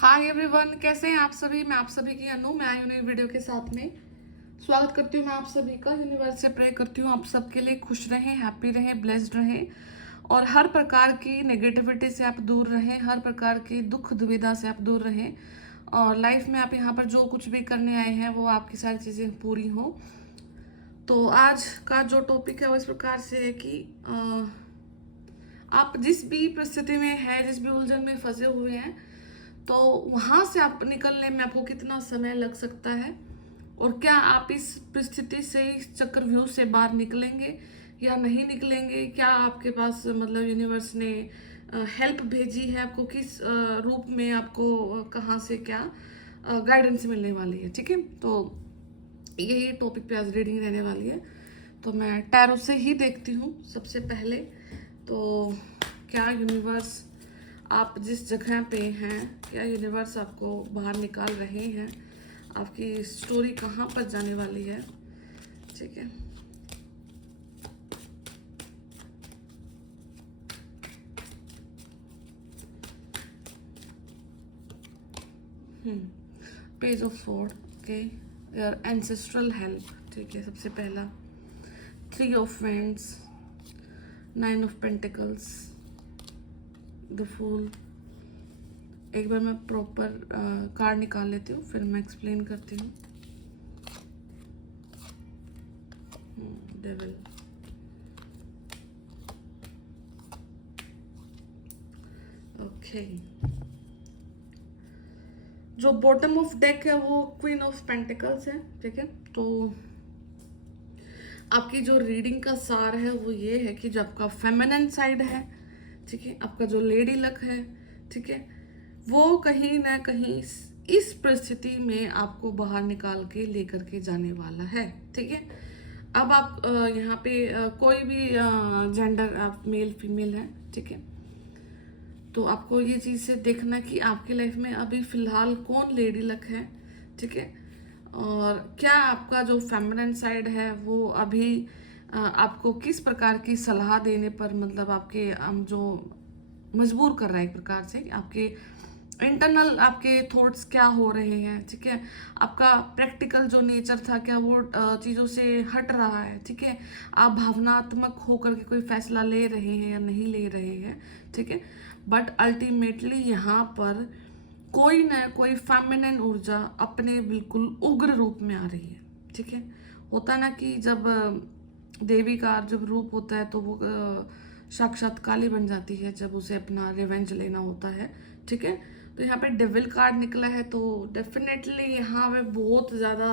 Hi everyone, कैसे हैं आप सभी। मैं आप सभी की अनु, मैं आई हूँ नई वीडियो के साथ में। स्वागत करती हूँ मैं आप सभी का। यूनिवर्स से प्रे करती हूँ आप सबके लिए खुश रहें, हैप्पी रहें, ब्लेस्ड रहें और हर प्रकार की नेगेटिविटी से आप दूर रहें, हर प्रकार की दुख दुविधा से आप दूर रहें और लाइफ में आप यहाँ पर जो कुछ भी करने आए हैं वो आपकी सारी चीज़ें पूरी हो। तो आज का जो टॉपिक है वो इस प्रकार से है कि आप जिस भी परिस्थिति में है, जिस भी उलझन में फंसे हुए हैं, तो वहां से आप निकलने में आपको कितना समय लग सकता है और क्या आप इस परिस्थिति से, इस चक्रव्यूह से बाहर निकलेंगे या नहीं निकलेंगे। क्या आपके पास मतलब यूनिवर्स ने हेल्प भेजी है आपको, किस रूप में आपको कहाँ से क्या गाइडेंस मिलने वाली है। ठीक है, तो यही टॉपिक पे आज रीडिंग रहने वाली है। तो मैं टैरो से ही देखती हूँ सबसे पहले। तो क्या यूनिवर्स, आप जिस जगह पे हैं, क्या यूनिवर्स आपको बाहर निकाल रहे हैं, आपकी स्टोरी कहाँ पर जाने वाली है। ठीक है, page of sword, okay, your ancestral help. ठीक है, सबसे पहला 3 of wands, 9 of pentacles, the fool. एक बार मैं प्रॉपर कार्ड निकाल लेती हूँ, फिर मैं एक्सप्लेन करती हूँ। Devil, okay. जो बॉटम ऑफ डेक है वो क्वीन ऑफ पेंटिकल्स है। ठीक है, तो आपकी जो रीडिंग का सार है वो ये है कि जो आपका फेमिनिन साइड है, ठीक है, आपका जो लेडी लक है, ठीक है, वो कहीं ना कहीं इस परिस्थिति में आपको बाहर निकाल के लेकर के जाने वाला है। ठीक है, अब आप यहाँ पे कोई भी जेंडर, आप मेल फीमेल है, ठीक है, तो आपको ये चीज़ से देखना कि आपकी लाइफ में अभी फिलहाल कौन लेडी लक है। ठीक है, और क्या आपका जो फेमिनिन साइड है वो अभी आपको किस प्रकार की सलाह देने पर, मतलब आपके जो मजबूर कर रहा है एक प्रकार से, आपके इंटरनल आपके थॉट्स क्या हो रहे हैं। ठीक है, आपका प्रैक्टिकल जो नेचर था, क्या वो चीज़ों से हट रहा है। ठीक है, आप भावनात्मक होकर के कोई फैसला ले रहे हैं या नहीं ले रहे हैं। ठीक है, बट अल्टीमेटली यहाँ पर कोई ना कोई फेमिनिन ऊर्जा अपने बिल्कुल उग्र रूप में आ रही है। ठीक है, होता ना कि जब देवी का जब रूप होता है तो वो साक्षात काली बन जाती है जब उसे अपना रिवेंज लेना होता है। ठीक है, तो यहाँ पे डेविल कार्ड निकला है, तो डेफिनेटली यहाँ पे बहुत ज़्यादा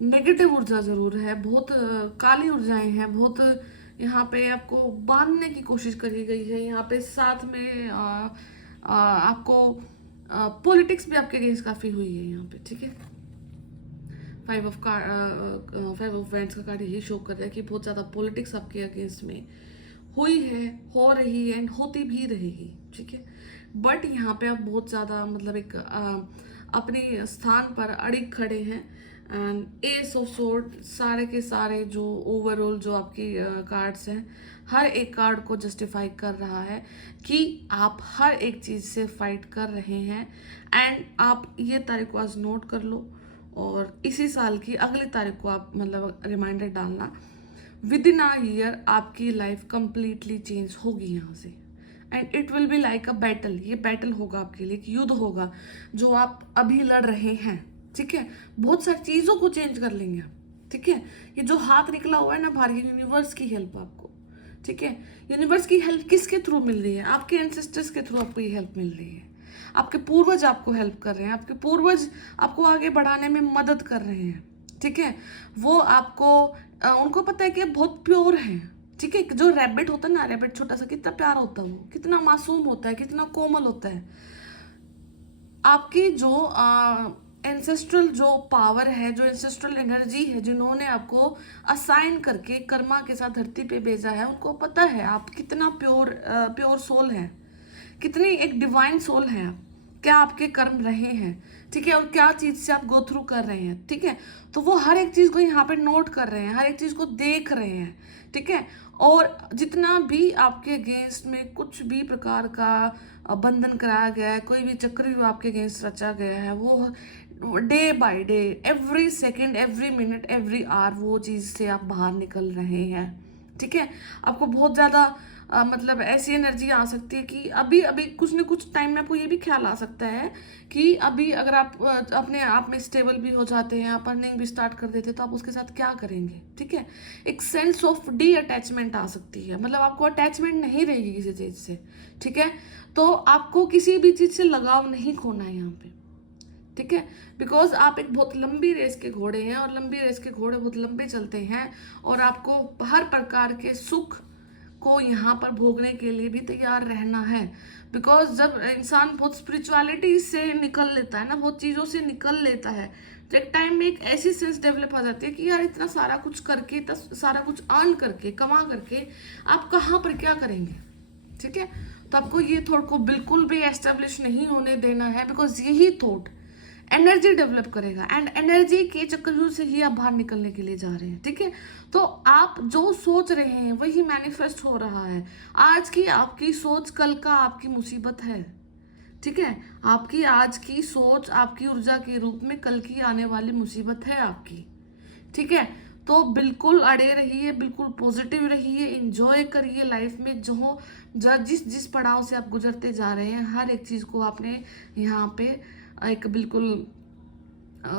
नेगेटिव ऊर्जा जरूर है, बहुत काली ऊर्जाएं हैं, बहुत यहाँ पे आपको बांधने की कोशिश करी गई है। यहाँ पे साथ में आपको पॉलिटिक्स भी आपके अगेंस्ट काफ़ी हुई है यहाँ पे। ठीक है, 5 ऑफ वैंड्स का कार्ड यही शो कर रहा है कि बहुत ज़्यादा पॉलिटिक्स आपके अगेंस्ट में हुई है, हो रही है एंड होती भी रहेगी। ठीक है, बट यहाँ पे आप बहुत ज़्यादा मतलब एक अपने स्थान पर अड़िग खड़े हैं। एंड एस ऑफ सोर्ड, सारे के सारे जो ओवरऑल जो आपकी कार्ड्स हैं, हर एक कार्ड को जस्टिफाई कर रहा है कि आप हर एक चीज़ से फाइट कर रहे हैं। एंड आप ये तारीख को आज नोट कर लो और इसी साल की अगली तारीख को आप मतलब रिमाइंडर डालना, विद इन अ ईयर आपकी लाइफ कंप्लीटली चेंज होगी यहाँ से। And it will be like a battle, ये बैटल होगा आपके लिए, एक युद्ध होगा जो आप अभी लड़ रहे हैं। ठीक है, बहुत सारी चीज़ों को चेंज कर लेंगे आप। ठीक है, ये जो हाथ निकला हुआ है ना बाहर, ये यूनिवर्स की हेल्प आपको। ठीक है, यूनिवर्स की हेल्प किसके थ्रू मिल रही है? आपके एंसेस्टर्स के थ्रू आपको ये हेल्प मिल रही है। आपके पूर्वज आपको हेल्प कर रहे हैं, आपके पूर्वज आपको आगे बढ़ाने में मदद कर रहे हैं। ठीक है, वो आपको उनको पता है कि बहुत प्योर हैं। ठीक है, जो रैबिट होता है ना, रैबिट छोटा सा, कितना प्यारा होता है वो, कितना मासूम होता है, कितना कोमल होता है। आपकी जो एंसेस्ट्रल जो पावर है, जो एंसेस्ट्रल एनर्जी है, जिन्होंने आपको असाइन करके कर्मा के साथ धरती पे भेजा है, उनको पता है आप कितना प्योर सोल है, कितनी एक डिवाइन सोल है आप, क्या आपके कर्म रहे हैं, ठीक है, और क्या चीज़ से आप गो थ्रू कर रहे हैं, ठीक है। तो वो हर एक चीज़ को यहाँ पे नोट कर रहे हैं, हर एक चीज़ को देख रहे हैं, ठीक है। और जितना भी आपके अगेंस्ट में कुछ भी प्रकार का बंधन कराया गया है, कोई भी चक्रव्यूह आपके अगेंस्ट रचा गया है, वो day by day, every second, every minute, every hour वो चीज़ से आप बाहर निकल रहे हैं, ठीक है। आपको बहुत ज़्यादा मतलब ऐसी एनर्जी आ सकती है कि अभी अभी कुछ न कुछ टाइम में आपको ये भी ख्याल आ सकता है कि अभी अगर आप अपने आप में स्टेबल भी हो जाते हैं, आप अर्निंग भी स्टार्ट कर देते हैं, तो आप उसके साथ क्या करेंगे, ठीक है। एक सेंस ऑफ डी अटैचमेंट आ सकती है, मतलब आपको अटैचमेंट नहीं रहेगी किसी चीज़ से, ठीक है। तो आपको किसी भी चीज़ से लगाव नहीं खोना है यहाँ पे, ठीक है। बिकॉज आप एक बहुत लंबी रेस के घोड़े हैं, और लंबी रेस के घोड़े बहुत लंबे चलते हैं, और आपको हर प्रकार के सुख को यहाँ पर भोगने के लिए भी तैयार रहना है। बिकॉज जब इंसान बहुत स्पिरिचुअलिटी से निकल लेता है ना, बहुत चीज़ों से निकल लेता है, तो एक टाइम में एक ऐसी सेंस डेवलप हो जाती है कि यार इतना सारा कुछ करके, इतना सारा कुछ अर्न करके, कमा करके आप कहाँ पर क्या करेंगे, ठीक है। तो आपको ये थॉट को बिल्कुल भी एस्टेब्लिश नहीं होने देना है, बिकॉज यही थॉट एनर्जी डेवलप करेगा, एंड एनर्जी के चक्रव्यूह से ही आप बाहर निकलने के लिए जा रहे हैं, ठीक है। तो आप जो सोच रहे हैं वही मैनिफेस्ट हो रहा है। आज की आपकी सोच कल का आपकी मुसीबत है, ठीक है। आपकी आज की सोच आपकी ऊर्जा के रूप में कल की आने वाली मुसीबत है आपकी, ठीक है। तो बिल्कुल अड़े रहिए, बिल्कुल पॉजिटिव रहिए, इंजॉय करिए लाइफ में, जो जिस जिस पड़ाव से आप गुजरते जा रहे हैं, हर एक चीज़ को आपने यहाँ पे एक बिल्कुल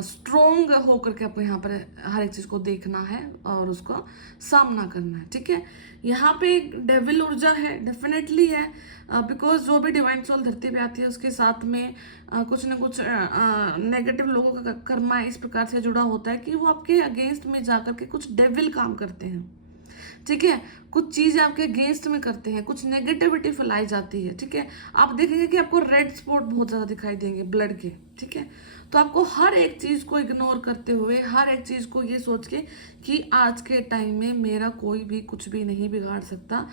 स्ट्रोंग होकर के आपको यहाँ पर हर एक चीज़ को देखना है और उसका सामना करना है, ठीक है। यहाँ पे एक डेविल ऊर्जा है, डेफिनेटली है, बिकॉज जो भी डिवाइन सोल धरती पे आती है उसके साथ में कुछ ना कुछ नेगेटिव लोगों का कर्मा इस प्रकार से जुड़ा होता है कि वो आपके अगेंस्ट में जाकर के कुछ डेविल काम करते हैं, ठीक है। कुछ चीज़ें आपके अगेंस्ट में करते हैं, कुछ नेगेटिविटी फैलाई जाती है, ठीक है। आप देखेंगे कि आपको रेड स्पॉट बहुत ज़्यादा दिखाई देंगे ब्लड के, ठीक है। तो आपको हर एक चीज़ को इग्नोर करते हुए, हर एक चीज़ को ये सोच के कि आज के टाइम में मेरा कोई भी कुछ भी नहीं बिगाड़ सकता,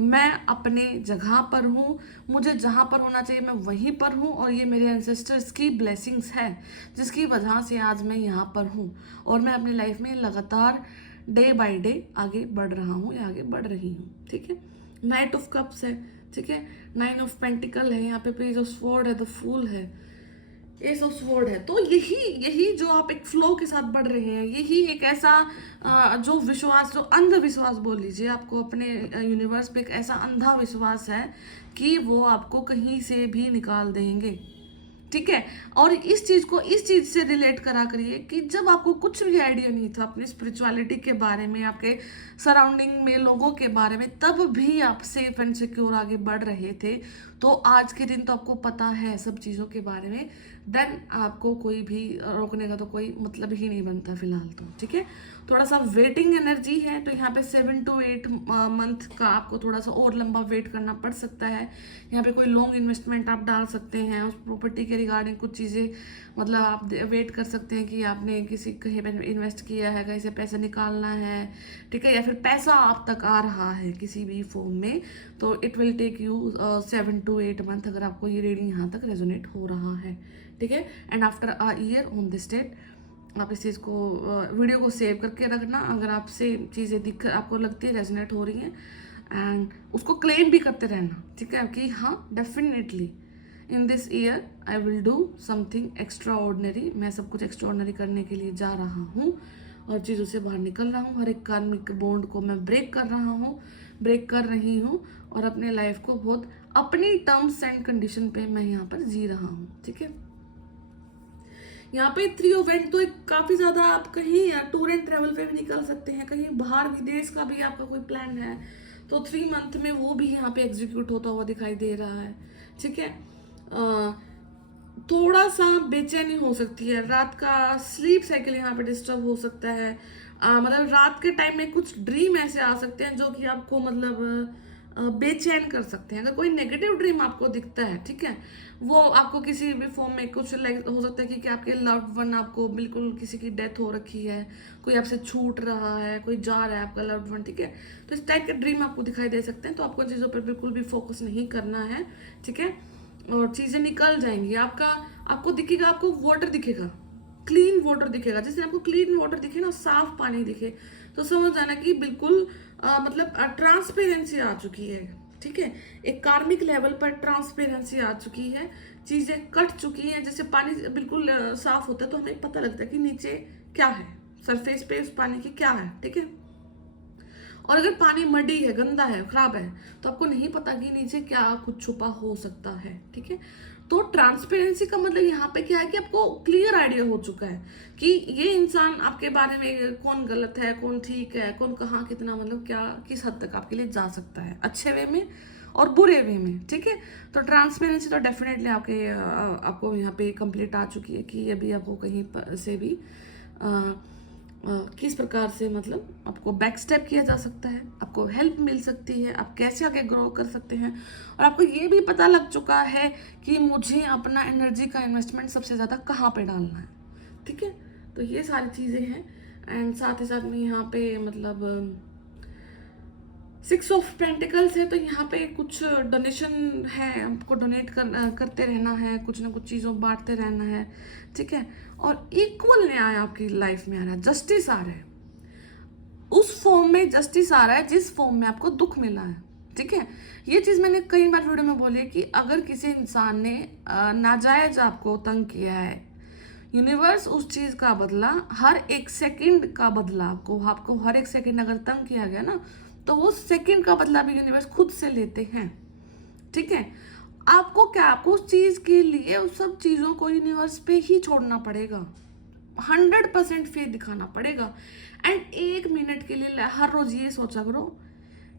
मैं अपने जगह पर हूँ, मुझे जहाँ पर होना चाहिए मैं वहीं पर हूँ, और ये मेरे एंसेस्टर्स की ब्लेसिंग्स है जिसकी वजह से आज मैं यहाँ पर हूँ, और मैं अपनी लाइफ में लगातार डे बाय डे आगे बढ़ रहा हूँ या आगे बढ़ रही हूँ, ठीक है। नाइट ऑफ कप्स है, ठीक है। नाइन ऑफ पेंटिकल है, यहाँ पे पेज ऑफ स्वॉर्ड है, द फूल है, एस ऑफ स्वॉर्ड है। तो यही यही जो आप एक फ्लो के साथ बढ़ रहे हैं, यही एक ऐसा जो विश्वास, जो अंधविश्वास बोल लीजिए, आपको अपने यूनिवर्स पे एक ऐसा अंधा विश्वास है कि वो आपको कहीं से भी निकाल देंगे, ठीक है। और इस चीज से रिलेट करा करिए कि जब आपको कुछ भी आइडिया नहीं था अपनी स्पिरिचुअलिटी के बारे में, आपके सराउंडिंग में लोगों के बारे में, तब भी आप सेफ एंड सिक्योर आगे बढ़ रहे थे, तो आज के दिन तो आपको पता है सब चीज़ों के बारे में, देन आपको कोई भी रोकने का तो कोई मतलब ही नहीं बनता फिलहाल तो, ठीक है। थोड़ा सा वेटिंग एनर्जी है, तो यहाँ पे 7 to 8 मंथ का आपको थोड़ा सा और लंबा वेट करना पड़ सकता है। यहाँ पे कोई लॉन्ग इन्वेस्टमेंट आप डाल सकते हैं उस प्रॉपर्टी के रिगार्डिंग, कुछ चीज़ें मतलब आप वेट कर सकते हैं कि आपने किसी कहीं पे इन्वेस्ट किया है, कहीं से पैसा निकालना है, ठीक है, या फिर पैसा आप तक आ रहा है किसी भी फॉर्म में, तो it will take you 7 to 8 month, अगर आपको ये रीडिंग यहाँ तक रेजोनेट हो रहा है, ठीक है। And after a year on this date आप इस चीज़ को वीडियो को सेव करके रखना, अगर आपसे चीज़ें दिख आपको लगती है रेजोनेट हो रही हैं, एंड उसको क्लेम भी करते रहना, ठीक है, कि हाँ definitely in this year I will do something extra ordinary, मैं सब कुछ एक्स्ट्रा ऑर्डनरी करने के लिए जा रहा हूँ और चीज़ों से बाहर निकल रहा हूँ, हर एक कार्मिक बॉन्ड को मैं ब्रेक कर रहा हूँ, ब्रेक कर रही हूँ, और अपने लाइफ को बहुत अपनी टर्म्स एंड कंडीशन पे मैं यहाँ पर जी रहा हूँ, ठीक है। यहाँ पे 3 ऑफ एंड तो एक काफ़ी ज़्यादा आप कहीं टूर एंड ट्रेवल पे भी निकल सकते हैं, कहीं बाहर विदेश का भी आपका कोई प्लान है, तो 3 मंथ में वो भी यहाँ पे एग्जीक्यूट होता हुआ दिखाई दे रहा है, ठीक है। थोड़ा सा बेचैनी हो सकती है, रात का स्लीप साइकिल यहाँ पे डिस्टर्ब हो सकता है, मतलब रात के टाइम में कुछ ड्रीम ऐसे आ सकते हैं जो कि आपको मतलब बेचैन कर सकते हैं। अगर कोई नेगेटिव ड्रीम आपको दिखता है, ठीक है, वो आपको किसी भी फॉर्म में कुछ लाइक हो सकता है कि आपके लव्ड वन, आपको बिल्कुल किसी की डेथ हो रखी है, कोई आपसे छूट रहा है, कोई जा रहा है आपका लव्ड वन, ठीक है, तो इस टाइप के ड्रीम आपको दिखाई दे सकते हैं, तो आपको इन चीज़ों पर बिल्कुल भी फोकस नहीं करना है, ठीक है। और चीज़ें निकल जाएंगी। आपको दिखेगा, आपको वाटर दिखेगा, क्लीन वाटर दिखेगा। जैसे आपको क्लीन वाटर दिखे ना, साफ पानी दिखे, तो समझ जाना कि बिल्कुल मतलब ट्रांसपेरेंसी आ चुकी है। ठीक है, एक कार्मिक लेवल पर ट्रांसपेरेंसी आ चुकी है, चीज़ें कट चुकी हैं। जैसे पानी बिल्कुल साफ होता है तो हमें पता लगता है कि नीचे क्या है, सरफेस पे उस पानी की क्या है। ठीक है, और अगर पानी मडी है, गंदा है, खराब है, तो आपको नहीं पता कि नीचे क्या कुछ छुपा हो सकता है। ठीक है, तो ट्रांसपेरेंसी का मतलब यहाँ पे क्या है कि आपको क्लियर आइडिया हो चुका है कि ये इंसान आपके बारे में कौन गलत है, कौन ठीक है, कौन कहाँ कितना मतलब क्या किस हद तक आपके लिए जा सकता है, अच्छे वे में और बुरे वे में। ठीक है, तो ट्रांसपेरेंसी तो डेफिनेटली आपको यहाँ पे कंप्लीट आ चुकी है कि अभी आपको कहीं से भी किस प्रकार से मतलब आपको बैक स्टेप किया जा सकता है, आपको हेल्प मिल सकती है, आप कैसे आगे ग्रो कर सकते हैं, और आपको ये भी पता लग चुका है कि मुझे अपना एनर्जी का इन्वेस्टमेंट सबसे ज़्यादा कहाँ पे डालना है। ठीक है, तो ये सारी चीज़ें हैं। एंड साथ ही साथ में यहाँ पे मतलब 6 ऑफ पेंटिकल्स है, तो यहाँ पे कुछ डोनेशन है, आपको डोनेट करते रहना है, कुछ ना कुछ चीज़ों बांटते रहना है। ठीक है, और इक्वल न्याय आपकी लाइफ में आ रहा है, जस्टिस आ रहा है, उस फॉर्म में जस्टिस आ रहा है जिस फॉर्म में आपको दुख मिला है। ठीक है, ये चीज़ मैंने कई बार वीडियो में बोली है कि अगर किसी इंसान ने नाजायज आपको तंग किया है, यूनिवर्स उस चीज़ का बदला, हर एक सेकंड का बदला, आपको हर एक सेकंड अगर तंग किया गया ना, तो वो सेकंड का बदला भी यूनिवर्स खुद से लेते हैं। ठीक है, आपको क्या, आपको उस चीज़ के लिए उस सब चीज़ों को यूनिवर्स पे ही छोड़ना पड़ेगा, 100% फेथ दिखाना पड़ेगा। एंड 1 मिनट के लिए हर रोज ये सोचा करो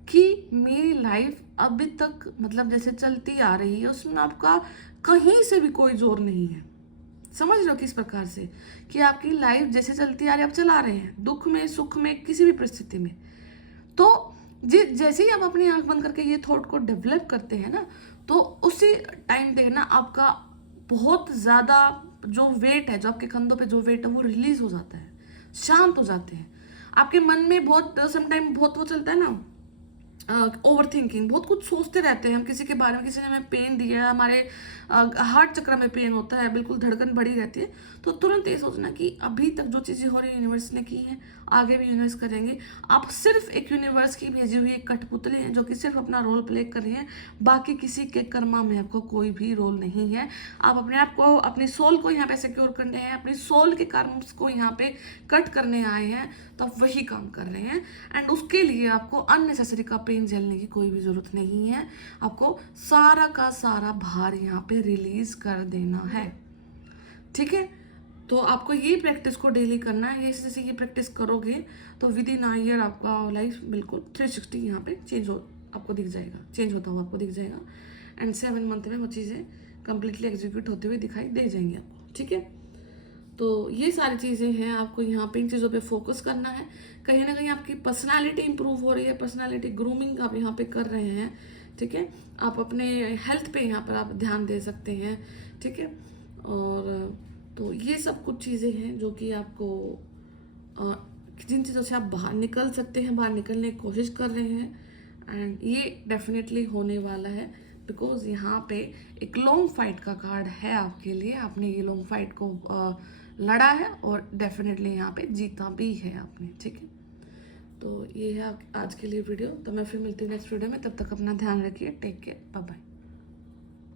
कि मेरी लाइफ अभी तक मतलब जैसे चलती आ रही है, उसमें आपका कहीं से भी कोई जोर नहीं है। समझ लो किस प्रकार से कि आपकी लाइफ जैसे चलती आ रही है, आप चला रहे हैं, दुख में सुख में किसी भी परिस्थिति में। तो जैसे ही आप अपनी आंख बंद करके ये थॉट को डेवलप करते हैं ना, तो उसी टाइम पे ना आपका बहुत ज़्यादा जो वेट है, जो आपके कंधों पे जो वेट है, वो रिलीज हो जाता है, शांत हो जाते हैं। आपके मन में बहुत समटाइम बहुत वो चलता है ना, ओवर थिंकिंग, बहुत कुछ सोचते रहते हैं हम किसी के बारे में, किसी ने हमें पेन दिया है, हमारे हार्ट चक्र में पेन होता है, बिल्कुल धड़कन बढ़ी रहती है, तो तुरंत ये सोचना कि अभी तक जो चीज़ें हो रही है यूनिवर्स ने की है, आगे भी यूनिवर्स करेंगे। आप सिर्फ एक यूनिवर्स की भेजी हुई एक कठपुतली हैं जो कि सिर्फ अपना रोल प्ले कर रही हैं, बाकी किसी के कर्मा में आपको कोई भी रोल नहीं है। आप अपने आप को, अपनी सोल को यहाँ पे सिक्योर करने हैं, अपनी सोल के कर्म्स को यहाँ पे कट करने आए हैं, तो आप वही काम कर रहे हैं। एंड उसके लिए आपको अननेसेसरी का पेन झेलने की कोई भी ज़रूरत नहीं है, आपको सारा का सारा भार यहाँ पे रिलीज कर देना है। ठीक है, तो आपको ये प्रैक्टिस को डेली करना है। जैसे ये प्रैक्टिस करोगे तो विद इन आ ईयर आपका लाइफ बिल्कुल 360 यहाँ पे चेंज हो आपको दिख जाएगा, चेंज होता हुआ आपको दिख जाएगा। एंड 7 मंथ में वो चीज़ें कंप्लीटली एग्जीक्यूट होते हुए दिखाई दे जाएंगी आपको। ठीक है, तो ये सारी चीज़ें हैं, आपको यहाँ पे इन चीज़ों पे फोकस करना है। कहीं ना कहीं आपकी पर्सनालिटी इंप्रूव हो रही है, पर्सनालिटी ग्रूमिंग आप यहाँ पे कर रहे हैं। ठीक है, आप अपने हेल्थ पे यहाँ पर आप ध्यान दे सकते हैं। ठीक है, और तो ये सब कुछ चीज़ें हैं जो कि आपको जिन चीज़ों से आप बाहर निकल सकते हैं, बाहर निकलने की कोशिश कर रहे हैं। एंड ये डेफिनेटली होने वाला है, बिकॉज यहाँ पे एक लॉन्ग फाइट का कार्ड है आपके लिए। आपने ये लॉन्ग फाइट को लड़ा है और डेफिनेटली यहाँ पे जीता भी है आपने। ठीक है, तो ये है आज के लिए वीडियो। तो मैं फिर मिलती हूँ नेक्स्ट वीडियो में, तब तक अपना ध्यान रखिए, टेक केयर, बाय बाय।